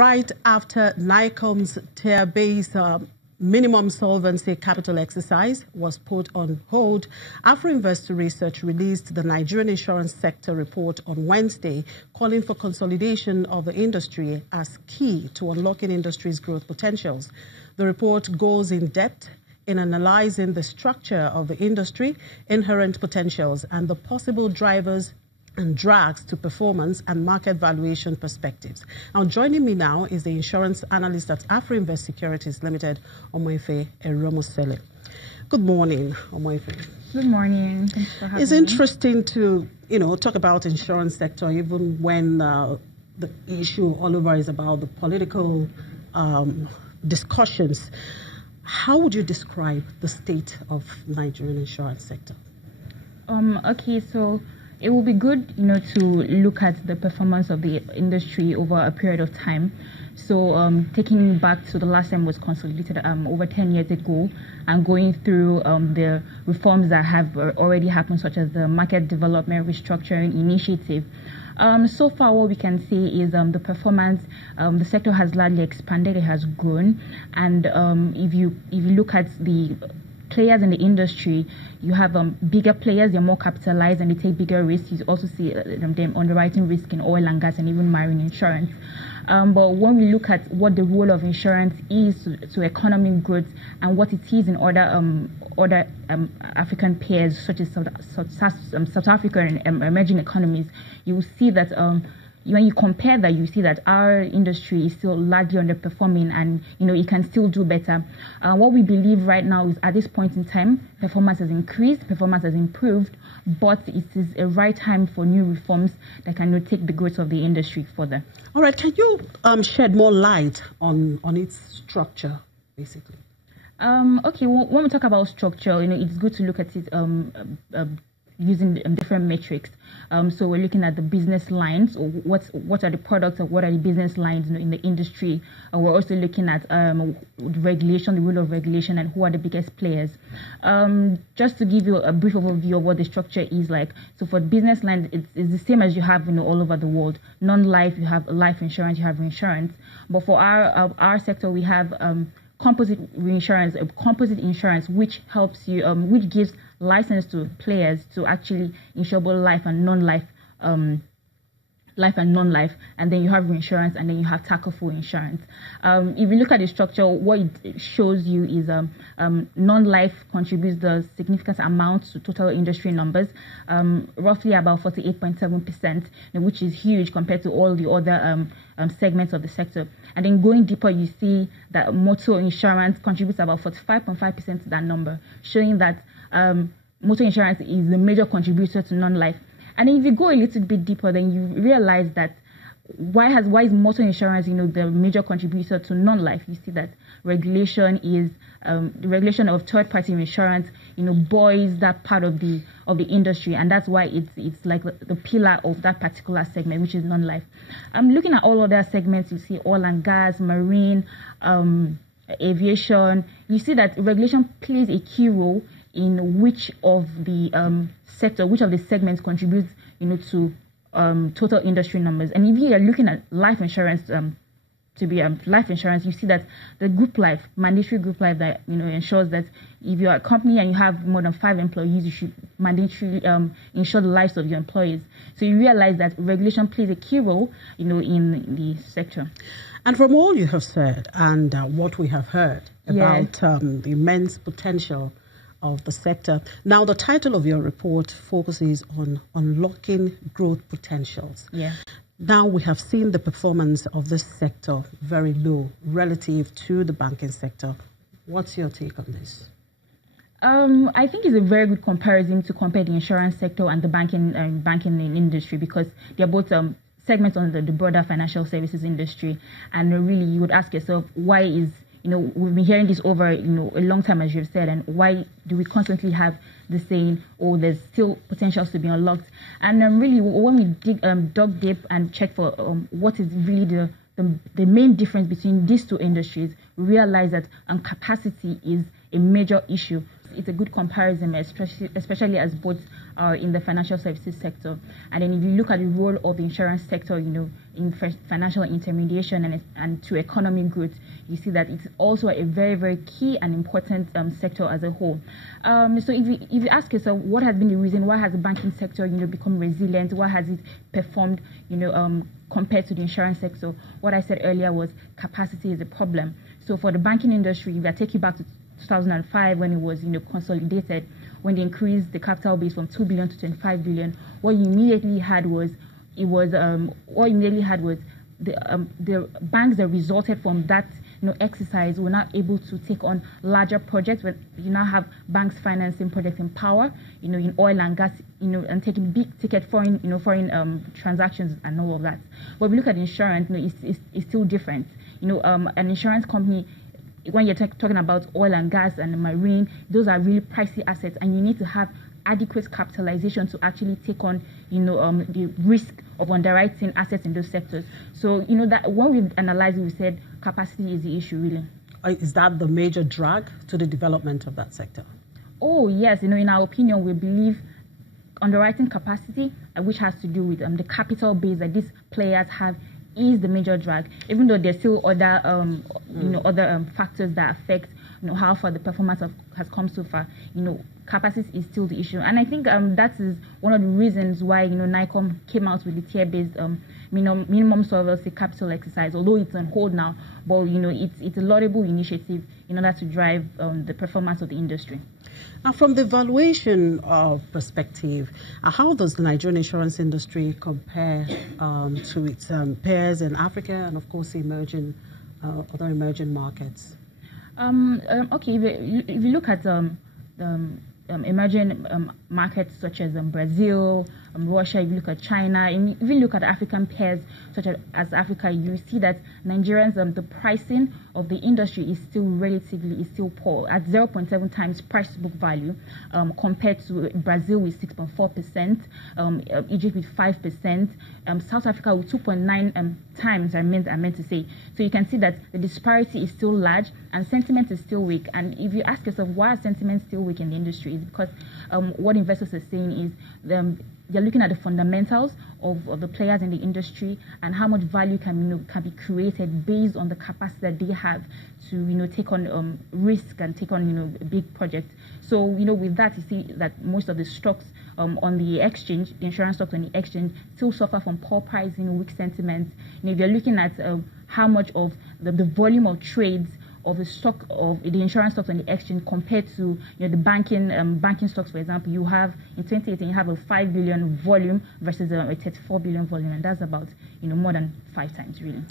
right after NICOM's tier-based minimum solvency capital exercise was put on hold, Afro-Investor Research released the Nigerian insurance sector report on Wednesday, calling for consolidation of the industry as key to unlocking industry's growth potentials. The report goes in depth in analyzing the structure of the industry, inherent potentials, and the possible drivers and drags to performance and market valuation perspectives. Now, joining me now is the insurance analyst at Afro-Invest Securities Limited, Omoife Eromosele. Good morning, Omoife. Good morning. Thanks for having me. It's interesting to, talk about insurance sector, even when the issue all over is about the political discussions. How would you describe the state of Nigerian insurance sector? Okay, so it will be good, to look at the performance of the industry over a period of time. So taking back to the last time was consolidated over 10 years ago, and going through the reforms that have already happened, such as the market development restructuring initiative. So far, what we can say is the performance, the sector has largely expanded, it has grown, and if you look at the players in the industry, you have bigger players, they're more capitalized and they take bigger risks. You also see them underwriting risk in oil and gas and even marine insurance. But when we look at what the role of insurance is to economic growth and what it is in other African peers, such as South Africa and emerging economies, you will see that when you compare that, you see that our industry is still largely underperforming, and it can still do better. What we believe right now is, at this point in time, performance has increased, performance has improved, but it is a right time for new reforms that can take the growth of the industry further. All right, can you shed more light on its structure, basically? Okay, well, when we talk about structure, it's good to look at it using different metrics. So we're looking at the business lines, or what are the products, or what are the business lines in the industry. We're also looking at regulation, the role of regulation, and who are the biggest players. Just to give you a brief overview of what the structure is like. So for business lines, it's the same as you have all over the world. Non-life, you have life insurance, you have reinsurance. But for our sector, we have composite reinsurance, composite insurance, which helps you, which gives license to players to actually insure both life and non-life, and then you have reinsurance, and then you have tackle-full insurance. If you look at the structure, what it shows you is non-life contributes the significant amount to total industry numbers, roughly about 48.7%, which is huge compared to all the other segments of the sector. And then going deeper, you see that motor insurance contributes about 45.5% to that number, showing that motor insurance is the major contributor to non-life. And then if you go a little bit deeper, then you realize that why is motor insurance, the major contributor to non-life? You see that regulation is the regulation of third-party insurance, buoys that part of the industry, and that's why it's like the pillar of that particular segment, which is non-life. Looking at all other segments, you see oil and gas, marine, aviation. You see that regulation plays a key role in which of the segments contributes, to total industry numbers. And if you are looking at life insurance, life insurance, you see that the group life, mandatory group life, that ensures that if you are a company and you have more than 5 employees, you should mandatorily insure the lives of your employees. So you realize that regulation plays a key role, in the sector. And from all you have said and what we have heard about the immense potential of the sector. Now, the title of your report focuses on unlocking growth potentials. Yeah. Now, we have seen the performance of this sector very low relative to the banking sector. What's your take on this? I think it's a very good comparison to compare the insurance sector and the banking industry, because they're both segments under the broader financial services industry. And really, you would ask yourself, why is we've been hearing this over, a long time, as you've said, and why do we constantly have the saying, oh, there's still potentials to be unlocked? And really, when we dug deep and checked for what is really the main difference between these two industries, we realize that capacity is a major issue. It's a good comparison, especially as both are in the financial services sector. And then if you look at the role of the insurance sector, in financial intermediation and to economic growth, you see that it's also a very, very key and important sector as a whole. So if you ask yourself, what has been the reason? Why has the banking sector, become resilient? Why has it performed, compared to the insurance sector? What I said earlier was capacity is a problem. So for the banking industry, if I take you back to 2005 when it was, consolidated, when they increased the capital base from 2 billion to 25 billion, what you immediately had was the banks that resulted from that exercise were not able to take on larger projects. But you now have banks financing projects in power, in oil and gas, and taking big ticket foreign transactions and all of that. But if we look at insurance, it's still different. An insurance company, when you're talking about oil and gas and marine, those are really pricey assets, and you need to have adequate capitalization to actually take on, the risk of underwriting assets in those sectors. So, that when we analyzed it, we said capacity is the issue, really. Is that the major drag to the development of that sector? Oh, yes. In our opinion, we believe underwriting capacity, which has to do with the capital base that these players have, is the major drag, even though there's still other other factors that affect how far the performance has come so far. Capacity is still the issue, and I think that is one of the reasons why NICOM came out with the tier-based minimum solvency capital exercise. Although it's on hold now, but it's a laudable initiative in order to drive the performance of the industry. Now, from the valuation perspective, how does the Nigerian insurance industry compare to its peers in Africa and, of course, other emerging markets? Okay, if you look at emerging markets such as Brazil, Russia, if you look at China, and if you look at African peers such as Africa, you see that Nigerians, the pricing of the industry is still poor at 0.7 times price to book value, compared to Brazil with 6.4%, Egypt with 5%, South Africa with 2.9 times. I meant to say. So you can see that the disparity is still large and sentiment is still weak. And if you ask yourself why are sentiments still weak in the industry, it's because what investors are saying is they're looking at the fundamentals of the players in the industry and how much value can be created based on the capacity that they have to take on risk and take on big projects. So with that, you see that most of the stocks on the exchange, the insurance stocks on the exchange, still suffer from poor pricing, weak sentiment. If you're looking at how much of the volume of trades of the stock of the insurance stocks on the exchange compared to the banking stocks, for example, you have in 2018 you have a 5 billion volume versus a 34 billion volume, and that's about more than 5 times really.